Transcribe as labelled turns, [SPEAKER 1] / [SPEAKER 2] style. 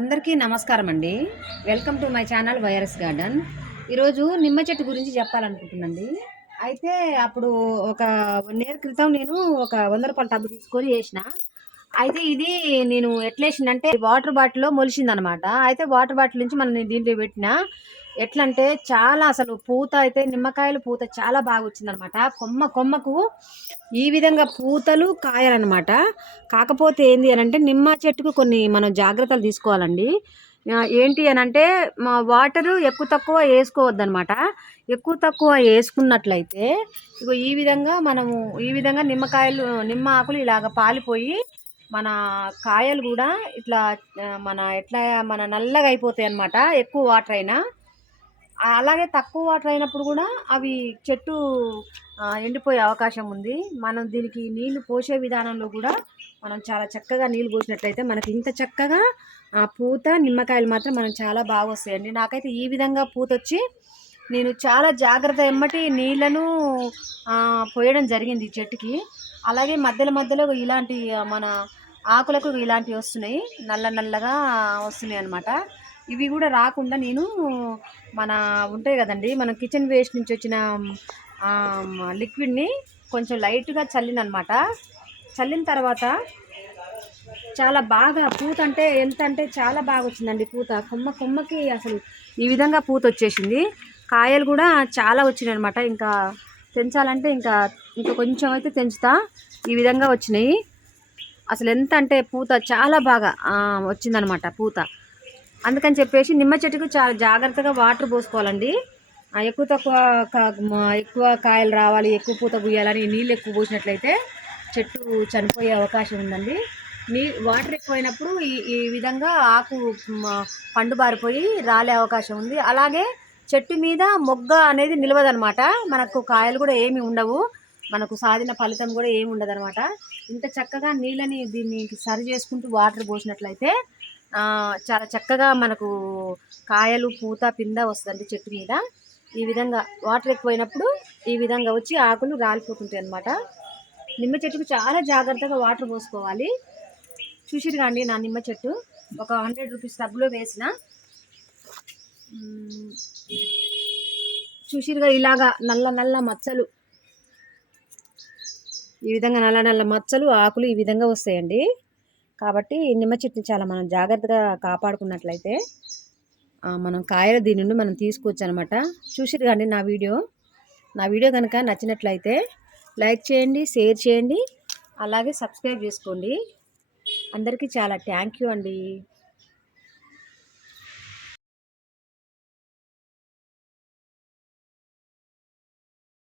[SPEAKER 1] అందరికీ నమస్కారం అండి welcome to my channel virus garden. ఈరోజు నిమ్మ చెట్టు గురించి చెప్పాలనుకుంటున్నాండి. అయితే అప్పుడు ఒక వన్ ఇయర్ క్రితం నేను ఒక వంద రూపాయల టబ్బు తీసుకొని వేసిన. అయితే ఇది నేను ఎట్లా వేసిందంటే వాటర్ బాటిల్లో మొలిసిందనమాట. అయితే వాటర్ బాటిల్ నుంచి మనం దీంట్లో పెట్టిన ఎట్లంటే చాలా అసలు పూత అయితే నిమ్మకాయలు పూత చాలా బాగా వచ్చిందనమాట కొమ్మ కొమ్మకు ఈ విధంగా పూతలు కాయలన్నమాట కాకపోతే ఏంది అని అంటే నిమ్మ చెట్టుకు కొన్ని మనం జాగ్రత్తలు తీసుకోవాలండి. ఏంటి అని అంటే మా వాటరు ఎక్కువ తక్కువ వేసుకోవద్దనమాట. ఎక్కువ తక్కువ వేసుకున్నట్లయితే ఇగో ఈ విధంగా మనము ఈ విధంగా నిమ్మకాయలు నిమ్మ ఆకులు ఇలాగ పాలిపోయి మన కాయలు కూడా ఇట్లా మన ఎట్లా మన నల్లగా అయిపోతాయి అనమాట ఎక్కువ వాటర్ అయినా. అలాగే తక్కువ వాటర్ అయినప్పుడు కూడా అవి చెట్టు ఎండిపోయే అవకాశం ఉంది. మనం దీనికి నీళ్ళు పోసే విధానంలో కూడా మనం చాలా చక్కగా నీళ్ళు పోసినట్లయితే మనకి ఇంత చక్కగా పూత నిమ్మకాయలు మాత్రం మనం చాలా బాగా వస్తాయండి. నాకైతే ఈ విధంగా పూత వచ్చి నేను చాలా జాగ్రత్త ఎమ్మటి నీళ్ళను పోయడం జరిగింది ఈ చెట్టుకి. అలాగే మధ్యలో మధ్యలో ఇలాంటి మన ఆకులకు ఇలాంటివి వస్తున్నాయి. నల్ల నల్లగా వస్తున్నాయి అన్నమాట ఇవి కూడా రాకుండా నేను మన ఉంటాయి కదండి మన కిచెన్ వేస్ట్ నుంచి వచ్చిన లిక్విడ్ని కొంచెం లైట్గా చల్లిననమాట. చల్లిన తర్వాత చాలా బాగా పూత అంటే ఎంత అంటే చాలా బాగా వచ్చిందండి పూత. కొమ్మ కొమ్మకి అసలు ఈ విధంగా పూత వచ్చేసింది. కాయలు కూడా చాలా వచ్చినాయి అనమాట ఇంకా తెంచాలంటే ఇంకా ఇంకా కొంచెం అయితే తెంచుతా. ఈ విధంగా వచ్చినాయి. అసలు ఎంత అంటే పూత చాలా బాగా వచ్చిందనమాట పూత. అందుకని చెప్పేసి నిమ్మ చెట్టుకు చాలా జాగ్రత్తగా వాటర్ పోసుకోవాలండి. ఆ, ఎక్కువ తక్కువ ఎక్కువ కాయలు రావాలి ఎక్కువ పూత పూయాలని నీళ్ళు ఎక్కువ పోసినట్లయితే చెట్టు చనిపోయే అవకాశం ఉందండి. నీ వాటర్ ఎక్కువైనప్పుడు ఈ ఈ విధంగా ఆకు పండు బారిపోయి రాలే అవకాశం ఉంది. అలాగే చెట్టు మీద మొగ్గ అనేది నిలవదనమాట. మనకు కాయలు కూడా ఏమి ఉండవు. మనకు సాధిన ఫలితం కూడా ఏమి ఉండదనమాట. ఇంత చక్కగా నీళ్ళని దీన్ని సరి చేసుకుంటూ వాటర్ పోసినట్లయితే చాలా చక్కగా మనకు కాయలు పూత పింద వస్తుందండి చెట్టు మీద. ఈ విధంగా వాటర్ ఎక్కువైనప్పుడు ఈ విధంగా వచ్చి ఆకులు రాలిపోతుంటాయి అన్నమాట. నిమ్మ చెట్టుకు చాలా జాగ్రత్తగా వాటర్ పోసుకోవాలి. చూసిరుగా అండి నా నిమ్మ చెట్టు? ఒక హండ్రెడ్ రూపీస్ టబ్లో వేసిన. చూసిరుగా ఇలాగా నల్ల నల్ల మచ్చలు. ఈ విధంగా నల్ల నల్ల మచ్చలు ఆకులు ఈ విధంగా వస్తాయండి. కాబట్టి నిమ్మ చెట్టుని చాలా మనం జాగ్రత్తగా కాపాడుకున్నట్లయితే మనం కాయలు దీని నుండి మనం తీసుకోవచ్చు అనమాట చూసిరు కానీ నా వీడియో? నా వీడియో కనుక నచ్చినట్లయితే లైక్ చేయండి షేర్ చేయండి అలాగే సబ్స్క్రైబ్ చేసుకోండి. అందరికీ చాలా థ్యాంక్ యూ అండి.